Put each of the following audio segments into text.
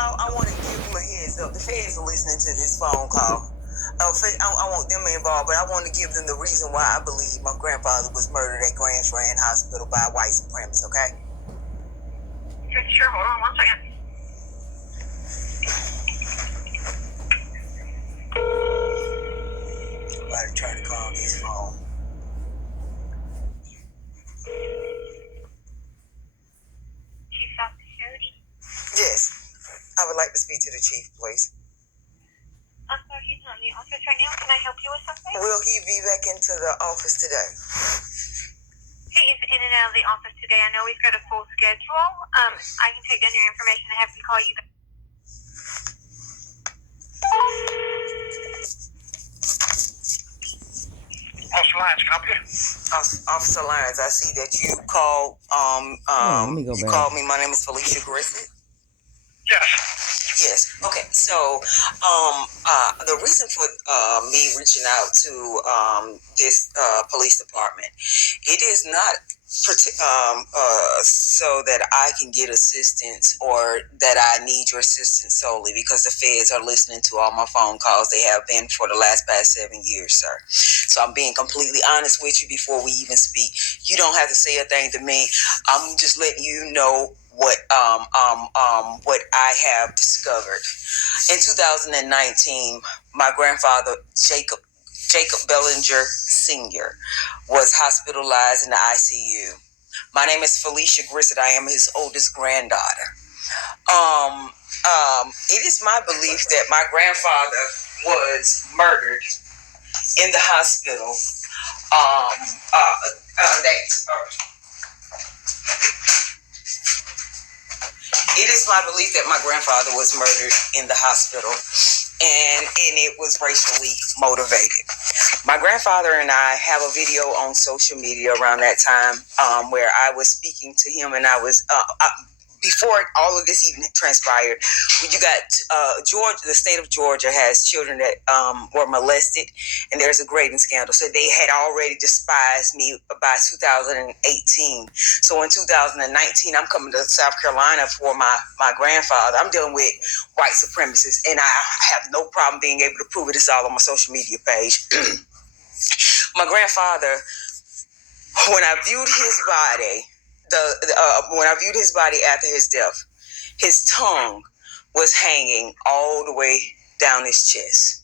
I want to give them a heads up. The feds are listening to this phone call. I want them involved, but I want to give them the reason why I believe my grandfather was murdered at Grand Strand Hospital by white supremacists, okay? Sure, hold on 1 second. Somebody trying to call this phone. Chief of Security? Yes. I would like to speak to the chief, please. I'm sorry, he's not in the office right now. Can I help you with something? Will he be back into the office today? He is in and out of the office today. I know he's got a full schedule. I can take down your information and have him call you back. Officer Lyons, can I help you? Officer Lyons, I see that you called. You called me. My name is Felicia Grissett. Yes. Yes. Okay. So, the reason for me reaching out to this police department, it is not so that I can get assistance or that I need your assistance solely, because the feds are listening to all my phone calls. They have been for the past 7 years, sir. So I'm being completely honest with you before we even speak. You don't have to say a thing to me. I'm just letting you know what I have discovered. In 2019, my grandfather, Jacob Bellinger Sr., was hospitalized in the ICU. My name is Felicia Grissett. I am his oldest granddaughter. It is my belief that my grandfather was murdered in the hospital. It is my belief that my grandfather was murdered in the hospital, and it was racially motivated. My grandfather and I have a video on social media around that time where I was speaking to him, and I was before all of this even transpired. You got Georgia, the state of Georgia has children that were molested, and there's a grading scandal. So they had already despised me by 2018. So in 2019, I'm coming to South Carolina for my grandfather. I'm dealing with white supremacists, and I have no problem being able to prove it. It's all on my social media page. My grandfather, when I viewed his body, when I viewed his body after his death, his tongue was hanging all the way down his chest.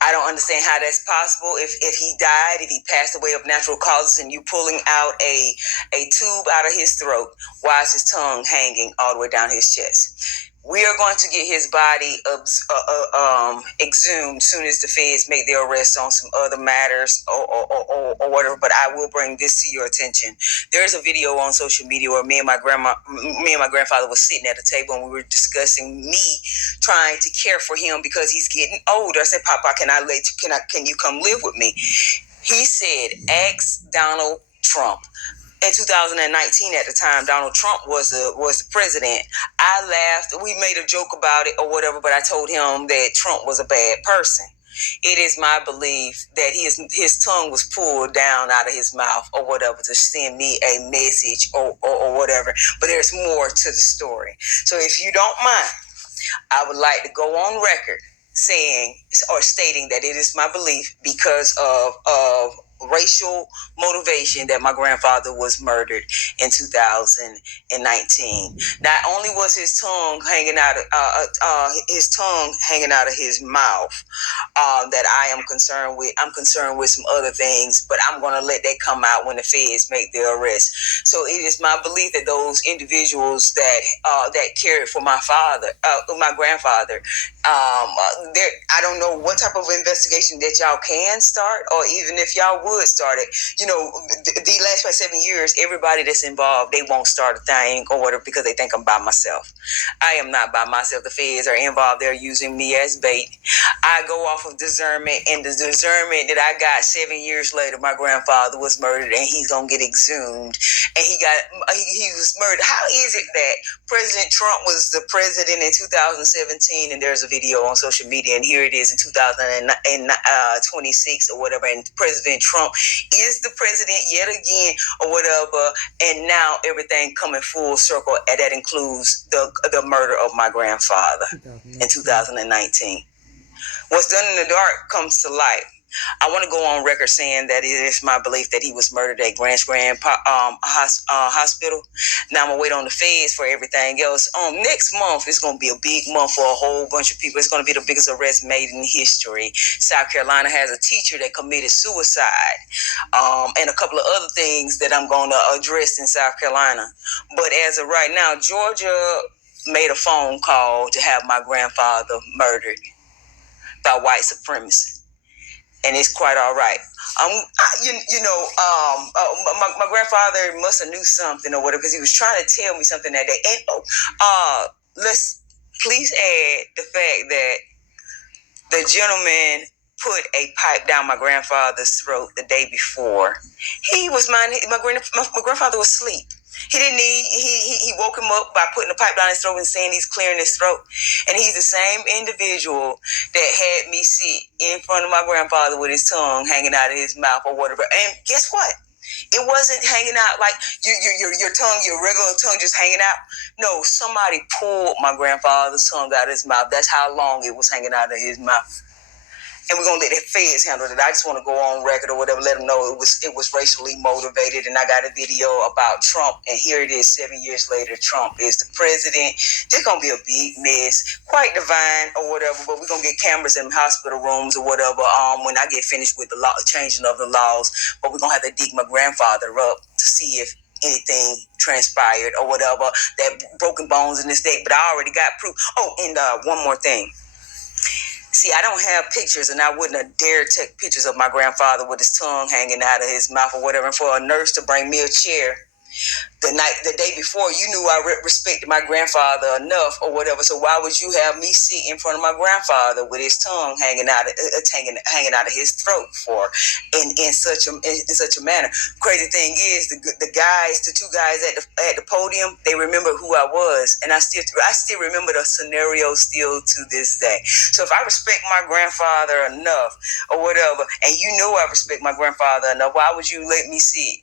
I don't understand how that's possible. If he died, if he passed away of natural causes, and you pulling out a tube out of his throat, why is his tongue hanging all the way down his chest? We are going to get his body exhumed soon as the feds make their arrest on some other matters or whatever. But I will bring this to your attention. There's a video on social media where me and my grandfather was sitting at a table, and we were discussing me trying to care for him because he's getting older. I said, "Papa, can you come live with me?" He said, "Ask Donald Trump." In 2019, at the time, Donald Trump was the president. I laughed. We made a joke about it or whatever, but I told him that Trump was a bad person. It is my belief that his tongue was pulled down out of his mouth or whatever to send me a message or whatever. But there's more to the story. So if you don't mind, I would like to go on record saying or stating that it is my belief, because of racial motivation, that my grandfather was murdered in 2019. Not only was his tongue hanging out of his mouth that I am concerned with. I'm concerned with some other things, but I'm going to let that come out when the feds make their arrest. So it is my belief that those individuals that cared for my grandfather, I don't know what type of investigation that y'all can start, or even if y'all would start it. You know, the last 7 years, everybody that's involved, they won't start a thing or whatever because they think I'm by myself. I am not by myself. The feds are involved. They're using me as bait. I go off of discernment, and the discernment that I got 7 years later, my grandfather was murdered, and he's gonna get exhumed, and he was murdered. How is it that President Trump was the president in 2017, and there's a video on social media, and here it is in 2026 or whatever, and President Trump Trump is the president yet again, or whatever. And now everything coming full circle, and that includes the murder of my grandfather in 2019. What's done in the dark comes to light. I want to go on record saying that it is my belief that he was murdered at Grant's Grand Hospital. Now I'm gonna wait on the feds for everything else. Next month is gonna be a big month for a whole bunch of people. It's gonna be the biggest arrest made in history. South Carolina has a teacher that committed suicide, and a couple of other things that I'm gonna address in South Carolina. But as of right now, Georgia made a phone call to have my grandfather murdered by white supremacists. And it's quite all right. My grandfather must have knew something or whatever, because he was trying to tell me something that day. And let's please add the fact that the gentleman put a pipe down my grandfather's throat the day before. He was my grandfather was asleep. He didn't need, he woke him up by putting a pipe down his throat and saying he's clearing his throat. And he's the same individual that had me sit in front of my grandfather with his tongue hanging out of his mouth or whatever. And guess what? It wasn't hanging out like your tongue, your regular tongue just hanging out. No, somebody pulled my grandfather's tongue out of his mouth. That's how long it was hanging out of his mouth. And we're gonna let the feds handle it. I just want to go on record or whatever, let them know it was racially motivated. And I got a video about Trump, and here it is 7 years later. Trump is the president. There's gonna be a big mess, quite divine or whatever. But we're gonna get cameras in hospital rooms or whatever. When I get finished with the law, changing of the laws, but we're gonna have to dig my grandfather up to see if anything transpired or whatever. That broken bones in this day, but I already got proof. Oh, and one more thing. See, I don't have pictures, and I wouldn't have dared take pictures of my grandfather with his tongue hanging out of his mouth or whatever. And for a nurse to bring me a chair the day before, you knew I respected my grandfather enough or whatever. So why would you have me sit in front of my grandfather with his tongue hanging out of his throat for in such a manner? Crazy thing is, the two guys at the podium, they remember who I was, and I still remember the scenario still to this day. So if I respect my grandfather enough or whatever, and you know I respect my grandfather enough, why would you let me sit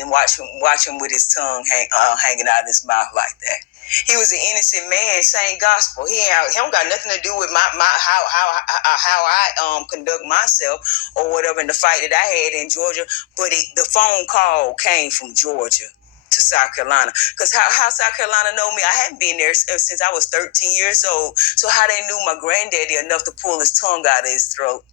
and watch him with his tongue hanging out of his mouth like that? He was an innocent man saying gospel. He don't got nothing to do with how I conduct myself or whatever in the fight that I had in Georgia. But the phone call came from Georgia to South Carolina. Because how South Carolina know me? I hadn't been there since I was 13 years old. So how they knew my granddaddy enough to pull his tongue out of his throat?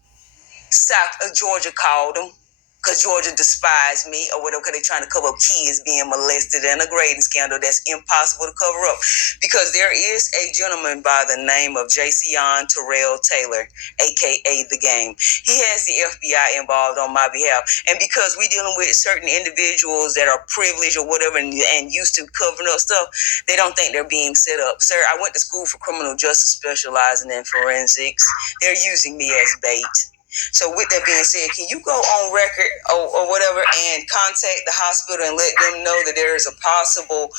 Georgia called him. Because Georgia despised me or whatever, because they're trying to cover up kids being molested and a grading scandal that's impossible to cover up. Because there is a gentleman by the name of Jason Terrell Taylor, a.k.a. The Game. He has the FBI involved on my behalf. And because we're dealing with certain individuals that are privileged or whatever and used to covering up stuff, they don't think they're being set up. Sir, I went to school for criminal justice specializing in forensics. They're using me as bait. So with that being said, can you go on record or whatever and contact the hospital and let them know that there is a possible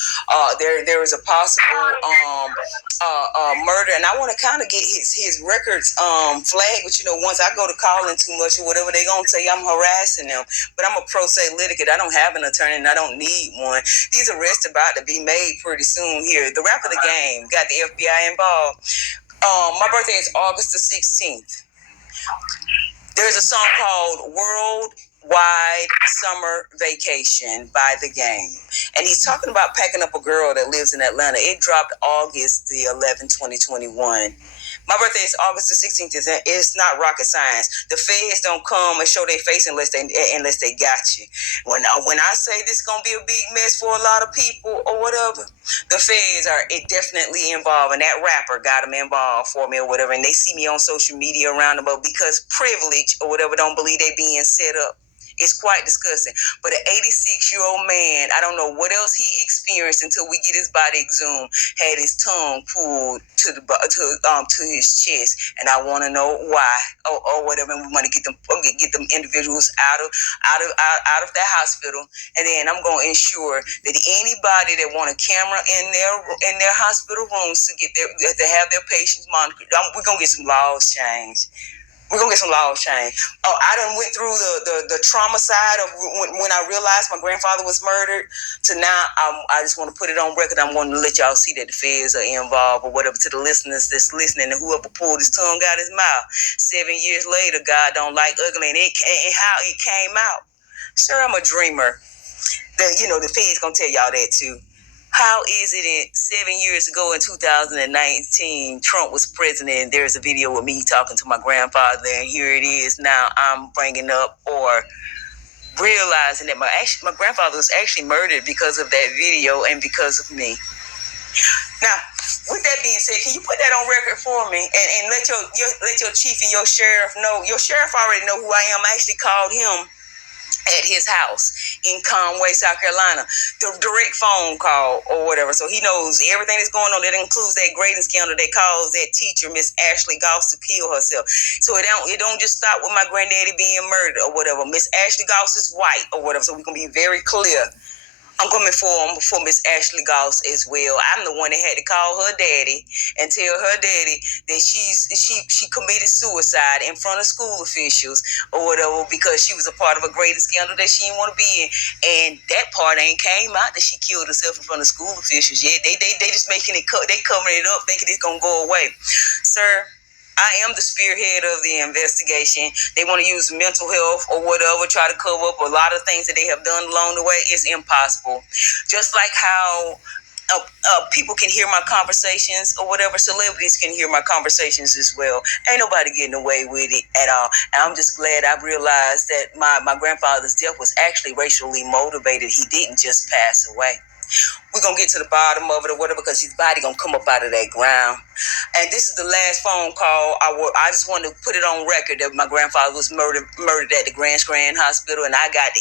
murder? And I want to kind of get his records flagged, but once I go to calling too much or whatever, they're gonna say I'm harassing them. But I'm a pro se litigant. I don't have an attorney and I don't need one. These arrests about to be made pretty soon here. The rap of the game got the FBI involved. My birthday is August the 16th. There's a song called Worldwide Summer Vacation by The Game. And he's talking about packing up a girl that lives in Atlanta. It dropped August the 11th, 2021. My birthday is August the 16th. It's not rocket science. The feds don't come and show their face unless they got you. When I say this is going to be a big mess for a lot of people or whatever, the feds are definitely involved. And that rapper got them involved for me or whatever. And they see me on social media around about because privilege or whatever don't believe they being set up. It's quite disgusting. But an 86-year-old man, I don't know what else he experienced until we get his body exhumed, had his tongue pulled to his chest, and I want to know why or whatever. And we want to get them individuals out of that hospital, and then I'm going to ensure that anybody that want a camera in their hospital rooms to have their patients monitored, we're going to get some laws changed. We're gonna get some laws changed. Oh, I done went through the trauma side of when I realized my grandfather was murdered to now I just want to put it on record. I'm going to let y'all see that the feds are involved or whatever. To the listeners that's listening and whoever pulled his tongue out his mouth 7 years later, God don't like ugly, and how it came out. Sir, I'm a dreamer. The feds gonna tell y'all that too. How is it that 7 years ago in 2019, Trump was president, and there's a video of me talking to my grandfather, and here it is now I'm bringing up or realizing that my grandfather was actually murdered because of that video and because of me. Now, with that being said, can you put that on record for me and let your chief and your sheriff know? Your sheriff already know who I am. I actually called him at his house in Conway, South Carolina, the direct phone call or whatever. So he knows everything that's going on. That includes that grading scandal that caused that teacher, Miss Ashley Goss, to kill herself. So it don't just stop with my granddaddy being murdered or whatever. Miss Ashley Goss is white or whatever. So we can be very clear. I'm coming for Miss Ashley Goss as well. I'm the one that had to call her daddy and tell her daddy that she committed suicide in front of school officials or whatever because she was a part of a grading scandal that she didn't want to be in. And that part ain't came out that she killed herself in front of school officials yet. They just making it they covering it up, thinking it's gonna go away. Sir, I am the spearhead of the investigation. They want to use mental health or whatever, try to cover up a lot of things that they have done along the way. It's impossible. Just like how people can hear my conversations or whatever, celebrities can hear my conversations as well. Ain't nobody getting away with it at all. And I'm just glad I realized that my grandfather's death was actually racially motivated. He didn't just pass away. We're going to get to the bottom of it or whatever because his body going to come up out of that ground. And this is the last phone call. I just wanted to put it on record that my grandfather was murdered at the Grand Strand Hospital. And I got the,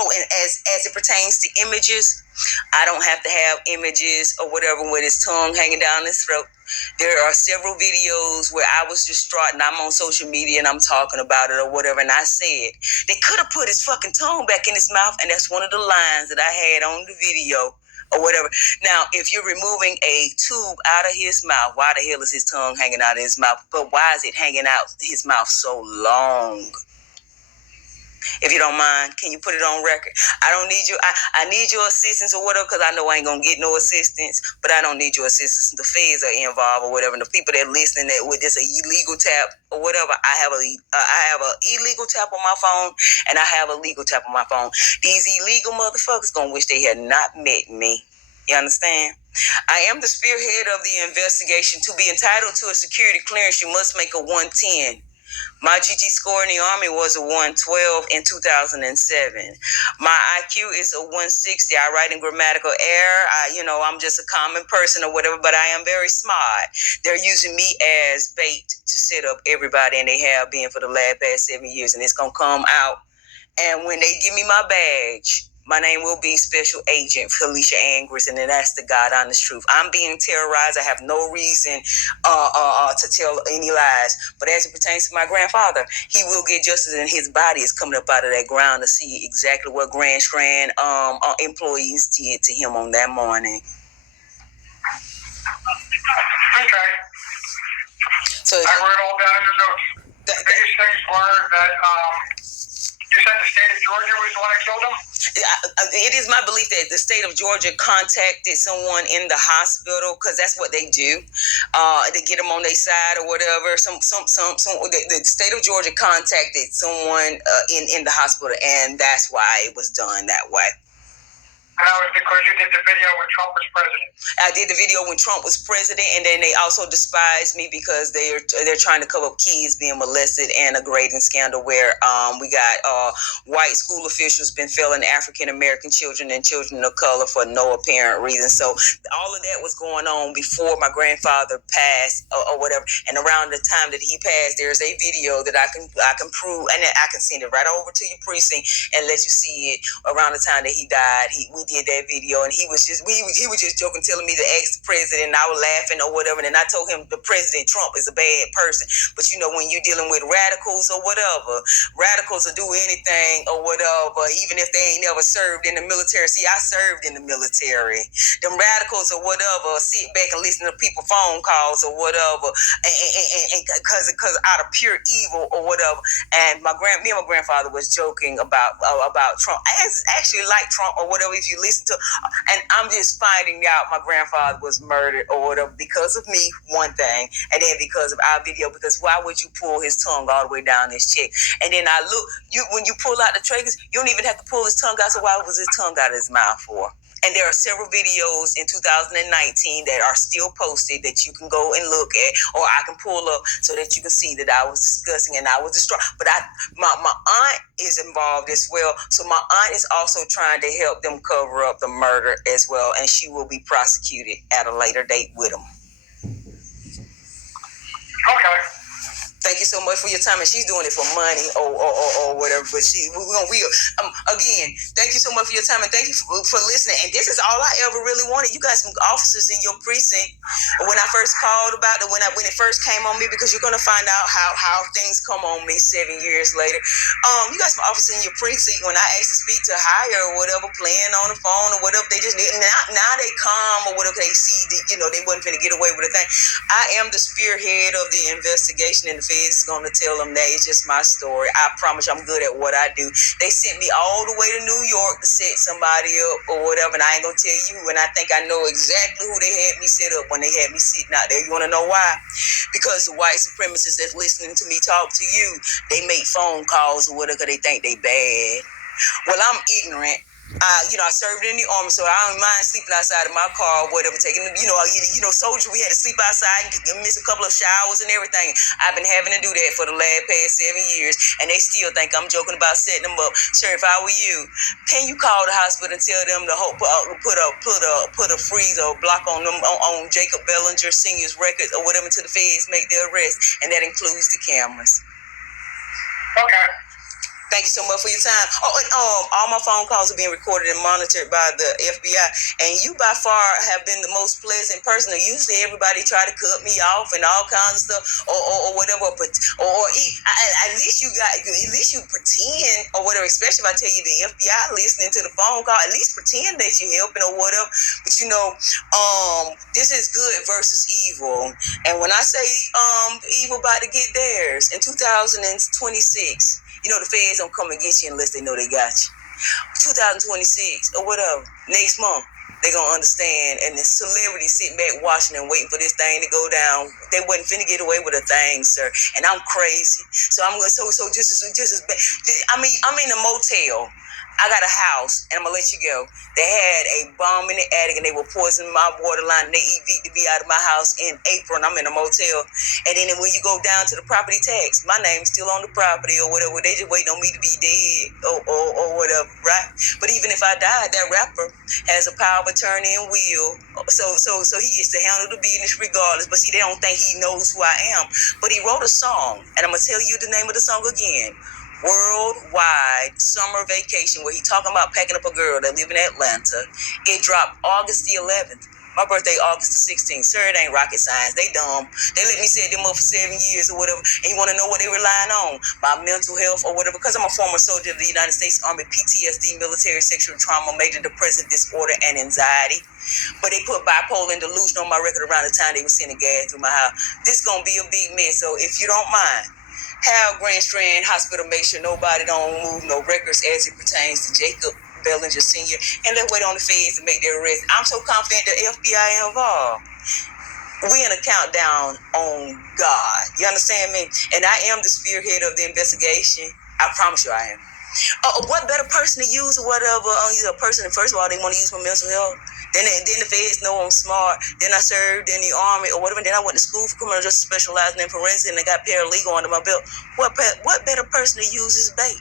and as it pertains to images, I don't have to have images or whatever with his tongue hanging down his throat. There are several videos where I was distraught and I'm on social media and I'm talking about it or whatever. And I said, they could have put his fucking tongue back in his mouth. And that's one of the lines that I had on the video or whatever. Now, if you're removing a tube out of his mouth, why the hell is his tongue hanging out of his mouth? But why is it hanging out his mouth so long? If you don't mind, can you put it on record? I don't need you. I need your assistance or whatever because I know I ain't going to get no assistance, but I don't need your assistance. The feds are involved or whatever. And the people that are listening that with this illegal tap or whatever, I have a illegal tap on my phone and I have a legal tap on my phone. These illegal motherfuckers going to wish they had not met me. You understand? I am the spearhead of the investigation. To be entitled to a security clearance, you must make a 110. My GT score in the Army was a 112 in 2007. My IQ is a 160. I write in grammatical error. I'm just a common person or whatever, but I am very smart. They're using me as bait to set up everybody, and they have been for the past 7 years, and it's going to come out. And when they give me my badge, my name will be Special Agent Felicia Angris, and that's the God honest truth. I'm being terrorized. I have no reason to tell any lies. But as it pertains to my grandfather, he will get justice, and his body is coming up out of that ground to see exactly what Grand Strand employees did to him on that morning. Okay. So I wrote all down in the notes. The biggest things were that you said the state of Georgia was the one that killed him? It is my belief that the state of Georgia contacted someone in the hospital because that's what they do. They get them on their side or whatever. The state of Georgia contacted someone in the hospital, and that's why it was done that way. And that was because you did the video when Trump was president. I did the video when Trump was president, and then they also despised me because they're trying to cover up kids being molested and a grading scandal where we got white school officials been failing African American children and children of color for no apparent reason. So all of that was going on before my grandfather passed or whatever. And around the time that he passed, there's a video that I can prove, and I can send it right over to your precinct and let you see it. Around the time that he died, we did that video, and he was just joking, telling me to ask the president, and I was laughing or whatever, and I told him the President Trump is a bad person. But you know, when you're dealing with radicals or whatever, radicals will do anything or whatever, even if they ain't never served in the military. See, I served in the military. Them radicals or whatever sit back and listen to people phone calls or whatever, and because out of pure evil or whatever. And me and my grandfather was joking about Trump. I actually like Trump or whatever if you listen to. And I'm just finding out my grandfather was murdered or whatever because of me, one thing, and then because of our video. Because why would you pull his tongue all the way down his cheek? And then I look, when you pull out the triggers, you don't even have to pull his tongue out. So why was his tongue out of his mouth for? And there are several videos in 2019 that are still posted that you can go and look at, or I can pull up so that you can see that I was discussing and I was distraught. But my aunt is involved as well. So my aunt is also trying to help them cover up the murder as well, and she will be prosecuted at a later date with them. Okay. Thank you so much for your time. And she's doing it for money or whatever. But again, thank you so much for your time, and thank you for listening. And this is all I ever really wanted. You got some officers in your precinct. When I first called about it, when it first came on me, because you're gonna find out how things come on me 7 years later. You got some officers in your precinct. When I asked to speak to hire or whatever, playing on the phone or whatever, they just now they come or whatever. They see that they wasn't finna get away with a thing. I am the spearhead of the investigation, and the Feds is gonna tell them that. It's just my story. I promise you, I'm good at what I do. They sent me all the way to New York to set somebody up or whatever, and I ain't gonna tell you. And I think I know exactly who they had me set up when they had me sitting out there. You wanna know why? Because the white supremacists that's listening to me talk to you, they make phone calls or whatever because they think they bad. Well, I'm ignorant. I served in the army, so I don't mind sleeping outside of my car or whatever. Taking, soldiers, we had to sleep outside and miss a couple of showers and everything. I've been having to do that for the past 7 years, and they still think I'm joking about setting them up. Sir, if I were you, can you call the hospital and tell them to put a freeze or block on them on Jacob Bellinger Sr.'s record or whatever until the Feds make their arrest, and that includes the cameras. Okay. Thank you so much for your time. Oh, and all my phone calls are being recorded and monitored by the FBI. And you by far have been the most pleasant person. Usually everybody try to cut me off and all kinds of stuff or whatever. But at least you pretend or whatever. Especially if I tell you the FBI listening to the phone call, at least pretend that you're helping or whatever. But this is good versus evil. And when I say evil about to get theirs in 2026. The Feds don't come and get you unless they know they got you. 2026 or whatever, next month, they gonna understand. And the celebrities sitting back watching and waiting for this thing to go down. They wasn't finna get away with a thing, sir. And I'm crazy. So I'm gonna just as bad. I'm in a motel. I got a house, and I'm gonna let you go. They had a bomb in the attic, and they were poisoning my water line. And they evicted me out of my house in April, and I'm in a motel. And then when you go down to the property tax, my name's still on the property or whatever. They just waiting on me to be dead or whatever, right? But even if I died, that rapper has a power of attorney and will. So he gets to handle the business regardless. But see, they don't think he knows who I am. But he wrote a song, and I'm gonna tell you the name of the song again. Worldwide Summer Vacation, where he talking about packing up a girl that live in Atlanta. It dropped August the 11th. My birthday, August the 16th. Sir, it ain't rocket science. They dumb. They let me set them up for 7 years or whatever. And you want to know what they relying on? My mental health or whatever. Because I'm a former soldier of the United States Army, PTSD, military sexual trauma, major depressive disorder, and anxiety. But they put bipolar and delusion on my record around the time they was sending gas through my house. This gonna be a big mess. So if you don't mind, have Grand Strand Hospital make sure nobody don't move no records as it pertains to Jacob Bellinger Sr. and let's wait on the Feds to make their arrest. I'm so confident the FBI involved. We in a countdown on God. You understand me? And I am the spearhead of the investigation. I promise you I am. What better person to use or whatever? A person, first of all, they want to use my mental health. Then the Feds know I'm smart. Then I served in the Army or whatever. Then I went to school for criminal justice, specializing in forensics, and I got paralegal under my belt. What better person to use is bait?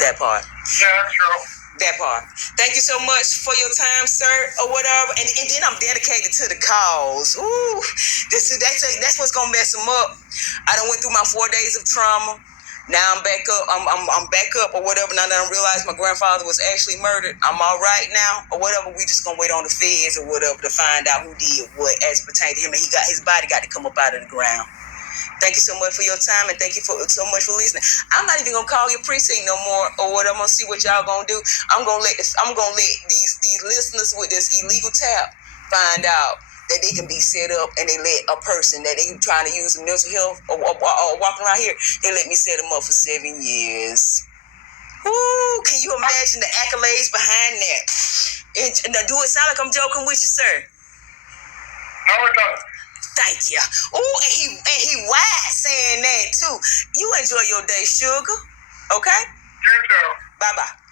That part. Yeah, that's true. That part. Thank you so much for your time, sir, or whatever. And then I'm dedicated to the cause. Ooh, that's what's gonna mess them up. I done went through my 4 days of trauma. Now I'm back up. I'm back up or whatever. Now that I realize my grandfather was actually murdered, I'm all right now or whatever. We just gonna wait on the feds or whatever to find out who did what as pertained to him. And his body got to come up out of the ground. Thank you so much for your time and thank you so much for listening. I'm not even gonna call your precinct no more or what. I'm gonna see what y'all gonna do. I'm gonna let these listeners with this illegal tap find out that they can be set up and they let a person that they trying to use mental health or walking around here, they let me set them up for 7 years. Ooh, can you imagine the accolades behind that? And do it sound like I'm joking with you, sir? No, it doesn't. Thank you. Ooh, and he wise saying that too. You enjoy your day, sugar. Okay? You too. Bye-bye.